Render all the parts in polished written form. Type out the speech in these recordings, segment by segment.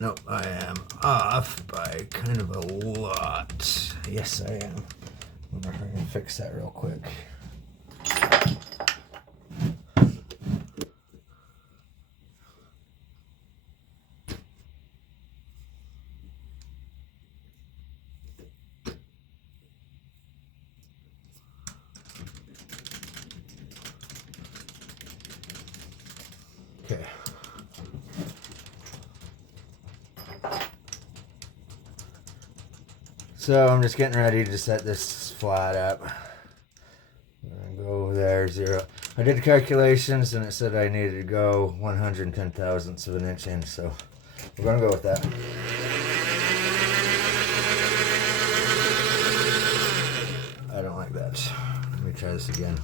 Nope, I am off by kind of a lot. Yes, I am. I wonder if I can fix that real quick. Okay. So I'm just getting ready to set this flat up. Go over there, 0. I did the calculations and it said I needed to go 110 thousandths of an inch in, so we're gonna go with that. I don't like that. Let me try this again.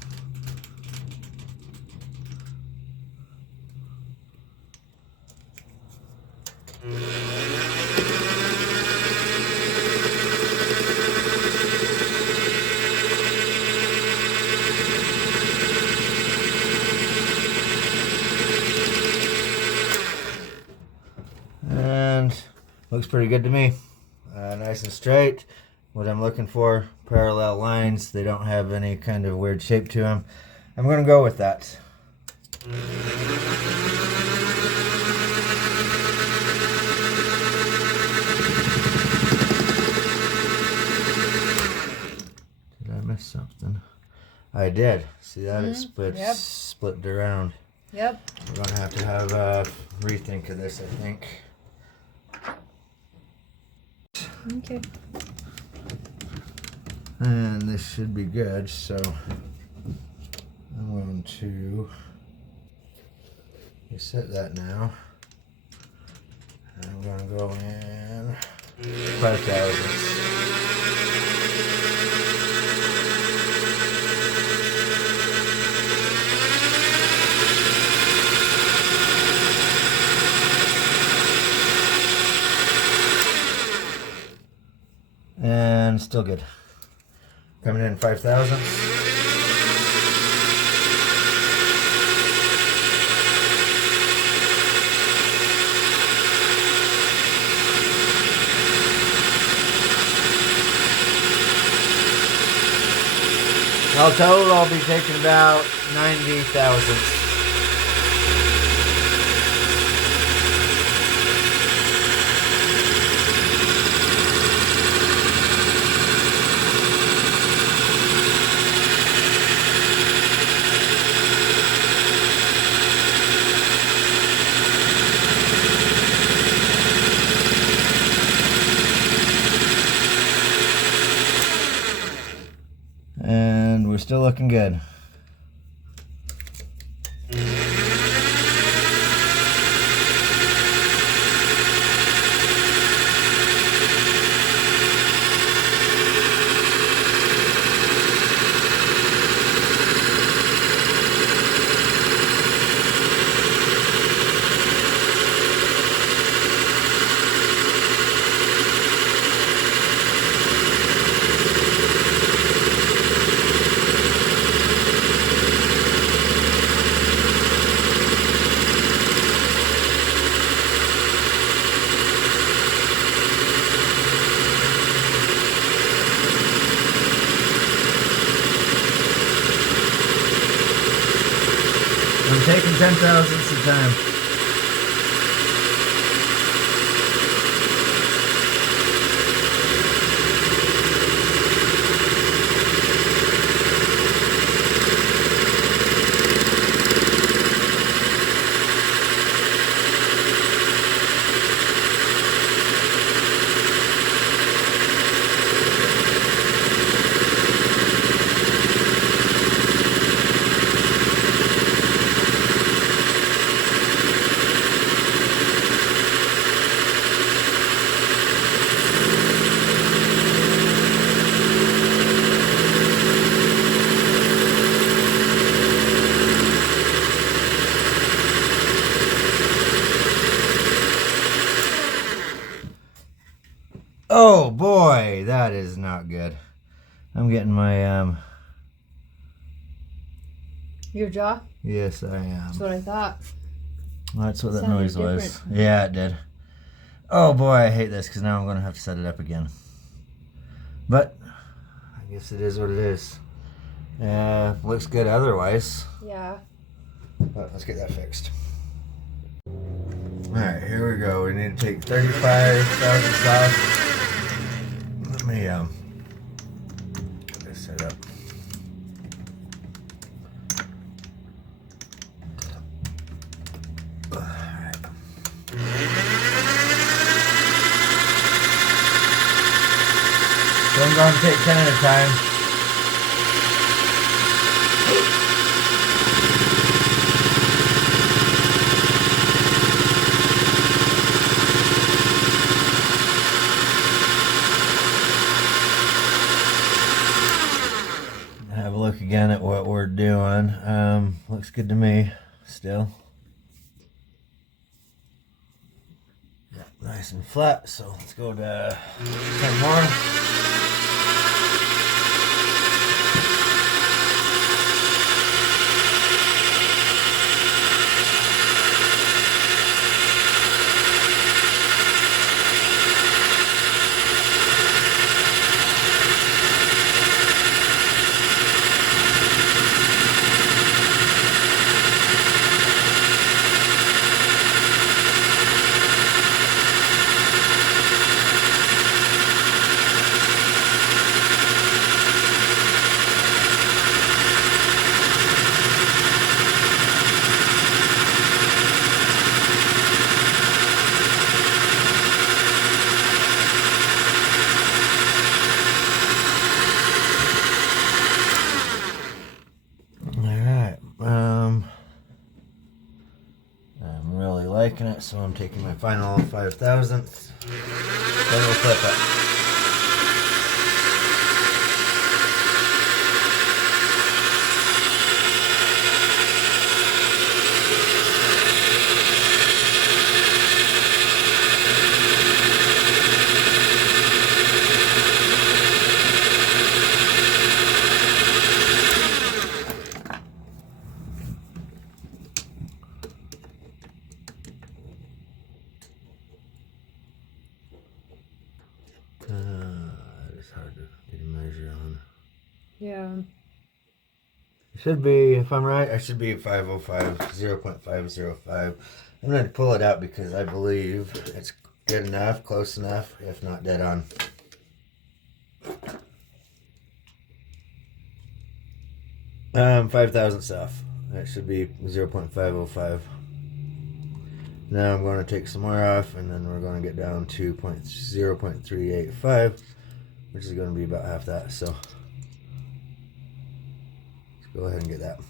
And looks pretty good to me. Nice and straight. What I'm looking for, parallel lines. They don't have any kind of weird shape to them. I'm going to go with that. Did I miss something? I did. See that? It split around. Yep. We're going to have a rethink of this, I think. Okay. And this should be good, so I'm going to reset that now. And I'm going to go in 5 thousandths. And still good. Coming in 5 thousandths. All total, I'll be taking about 90 thousandths. And we're still looking good. I'm taking 10 thousandths of time. Oh boy, that is not good. I'm getting my Your jaw? Yes, I am. That's what I thought. That's what that Sounded noise was. different. Yeah, it did. Oh boy, I hate this because now I'm going to have to set it up again. But I guess it is what it is. Looks good otherwise. Yeah. But let's get that fixed. Alright, here we go. We need to take 35,000 off. Let me get this set up. Alright. So I'm going to take 10 at a time. Have a look again at what we're doing. Looks good to me still. Yeah, nice and flat, so let's go to 10 more. I'm really liking it, so I'm taking my final 5,000th. Then we'll flip it. It's hard to get a measure on. Yeah. It should be, if I'm right, I should be 505, 0.505. I'm going to pull it out because I believe it's good enough, close enough, if not dead on. Um, 5,000th off. That should be 0.505. Now I'm going to take some more off, and then we're going to get down to 0.385, which is going to be about half that. So let's go ahead and get that.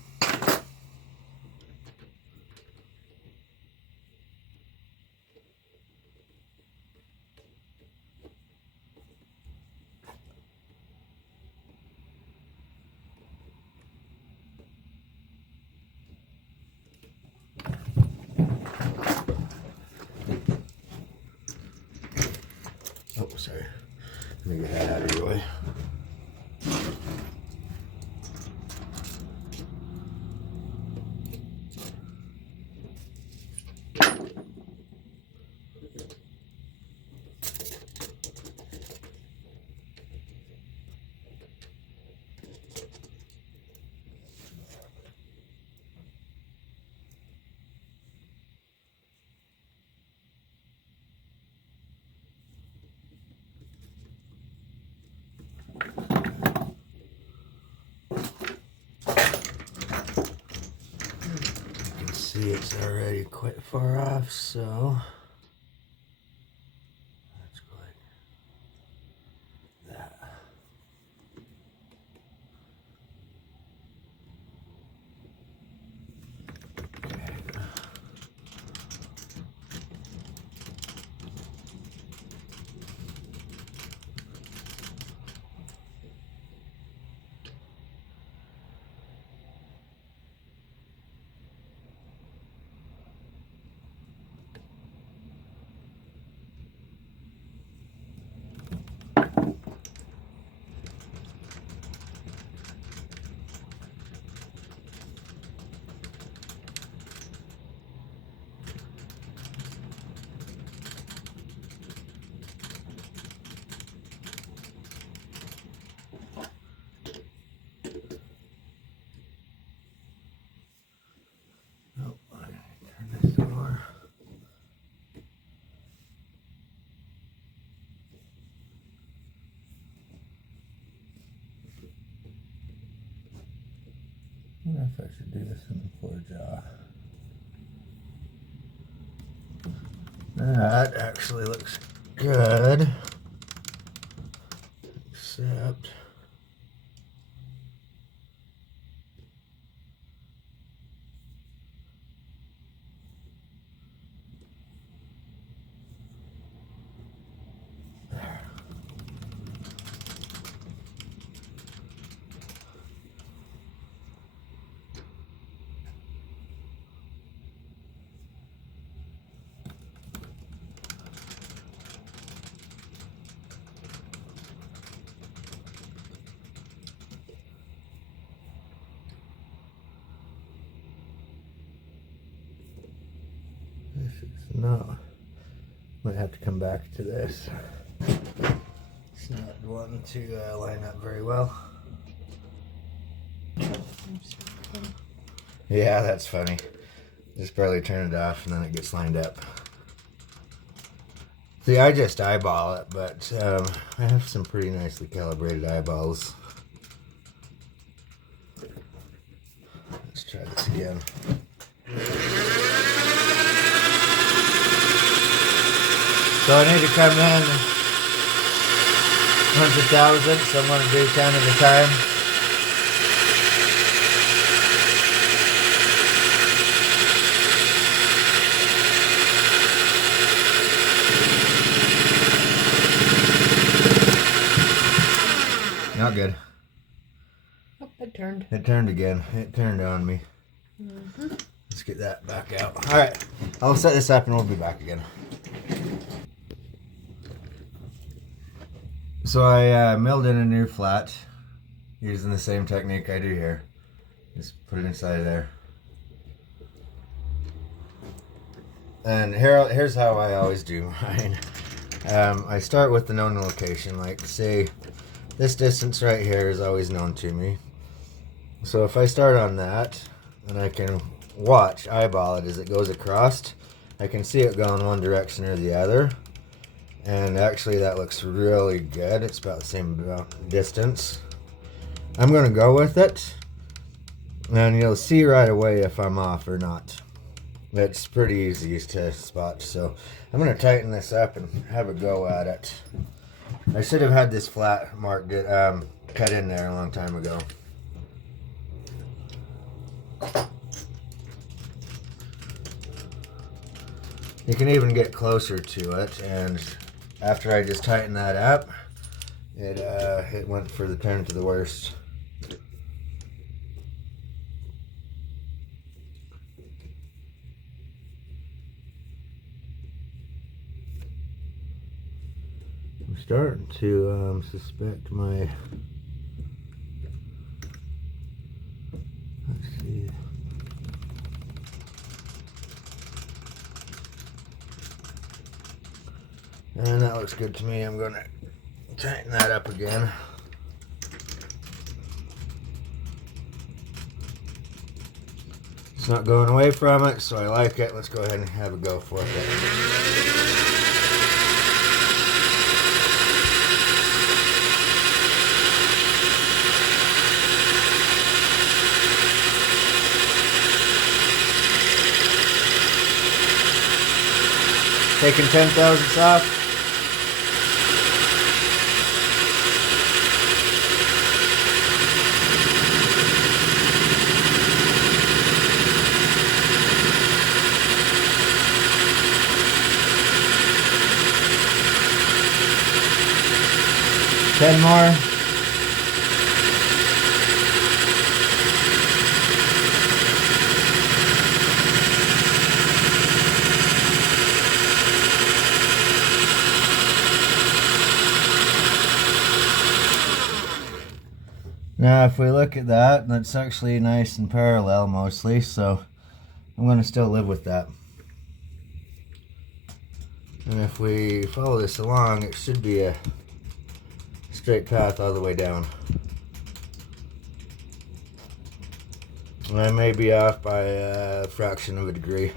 Oh, sorry. Let me get that out of your way. See, it's already quite far off, so let's go like that. wonder if I should do this in the floor jaw. That actually looks good. Except this is not. Might have to come back to this. It's not wanting to line up very well. Yeah, that's funny. Just barely turn it off and then it gets lined up. See, I just eyeball it, but I have some pretty nicely calibrated eyeballs. Let's try this again. So I need to come in 100,000, so I'm going to do 10 at a time. Not good. Oh, it turned. It turned again. It turned on me. Let's get that back out. Alright, I'll set this up and we'll be back again. So I milled in a new flat using the same technique I do here. Just put it inside there. And here's how I always do mine. I start with the known location, like say this distance right here is always known to me. So if I start on that, and I can eyeball it as it goes across, I can see it going one direction or the other. And actually that looks really good. It's about the same distance. I'm going to go with it, and you'll see right away if I'm off or not. It's pretty easy to spot. So I'm going to tighten this up and have a go at it. I should have had this flat marked, cut in there a long time ago. You can even get closer to it, and after I just tightened that up, it went for the turn to the worst. I'm starting to suspect my. Let's see. And that looks good to me. I'm going to tighten that up again. It's not going away from it, so I like it. Let's go ahead and have a go for it. Taking 10 thousandths off. Ten more. Now if we look at that, that's actually nice and parallel mostly, so I'm going to still live with that. And if we follow this along, it should be a straight path all the way down. And I may be off by a fraction of a degree.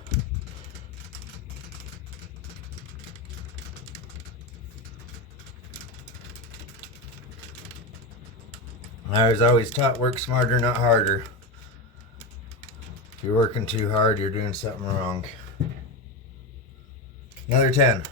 I was always taught work smarter, not harder. If you're working too hard, you're doing something wrong. Another 10.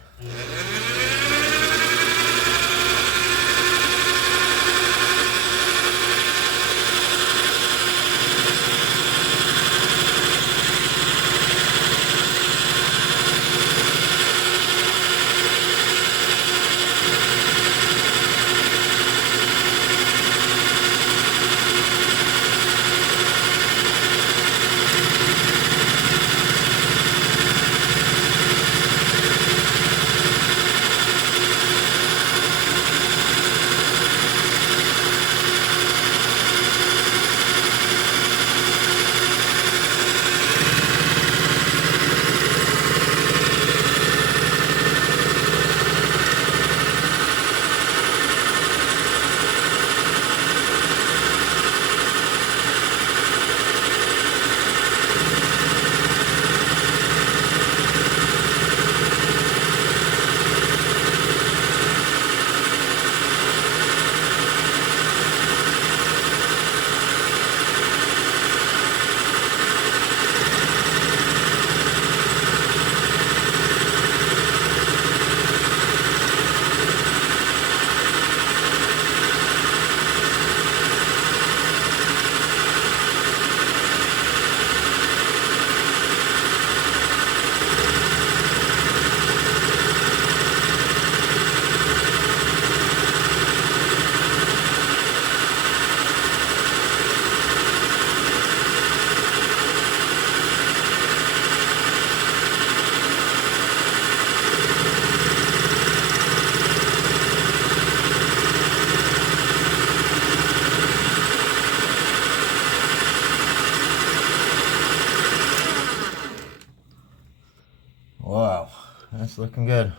Wow, that's looking good.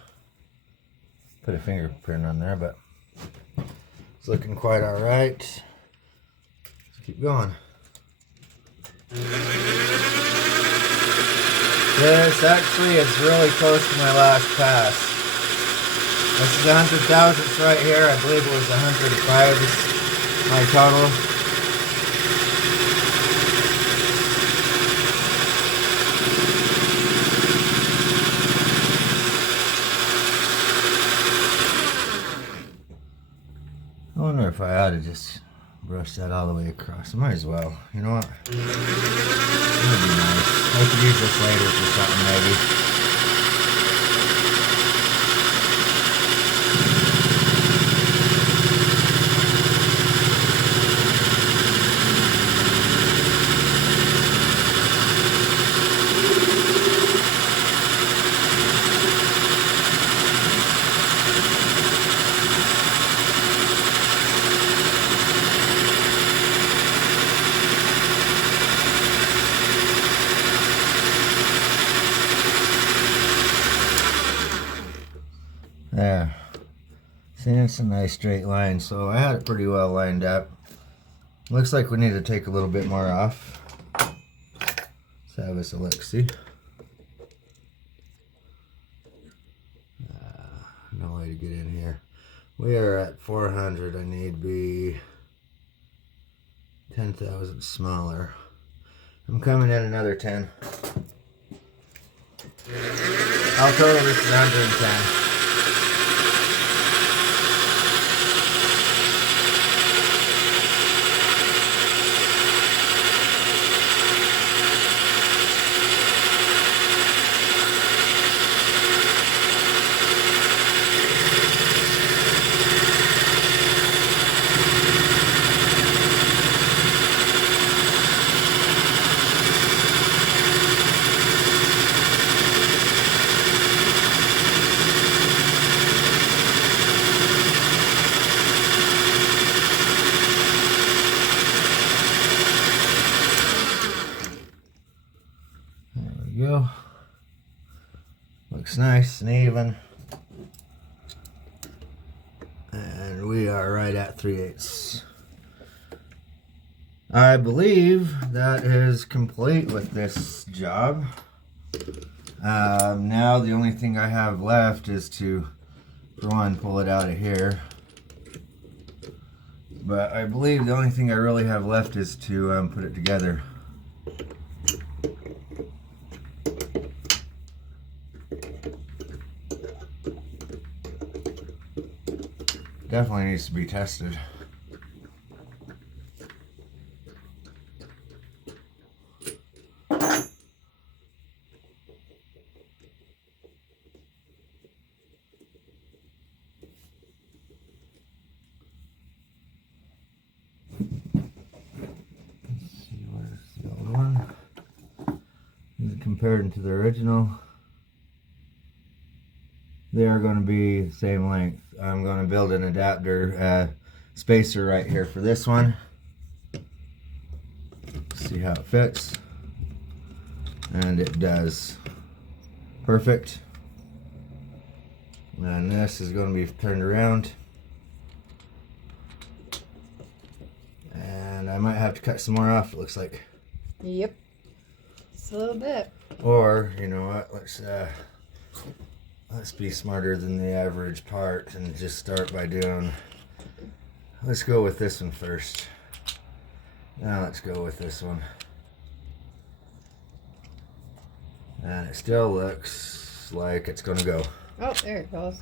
Put a fingerprint on there, but it's looking quite all right. Let's keep going. This actually is really close to my last pass. This is 100 thousandths right here. I believe it was 105 is my total. I wonder if I ought to just brush that all the way across. I might as well. You know what? That'd be nice. I could use this later for something maybe. There. See, it's a nice straight line, so I had it pretty well lined up. Looks like we need to take a little bit more off. Let's have us a look-see. No way to get in here. We are at 400. I need to be 10,000 smaller. I'm coming in another 10. I'll total this is 110. Go. Looks nice and even. And we are right at 3/8. I believe that is complete with this job. Now the only thing I have left is to, for one, pull it out of here. But I believe the only thing I really have left is to put it together. Definitely needs to be tested. Compared to the original, they are going to be the same length. I'm going to build an adapter spacer right here for this one. See how it fits, and it does. Perfect. And this is going to be turned around, and I might have to cut some more off, it looks like. Yep. Just a little bit. Or, you know what, let's be smarter than the average part and just start by doing, let's go with this one first. Now let's go with this one. And it still looks like it's gonna go. Oh, there it goes.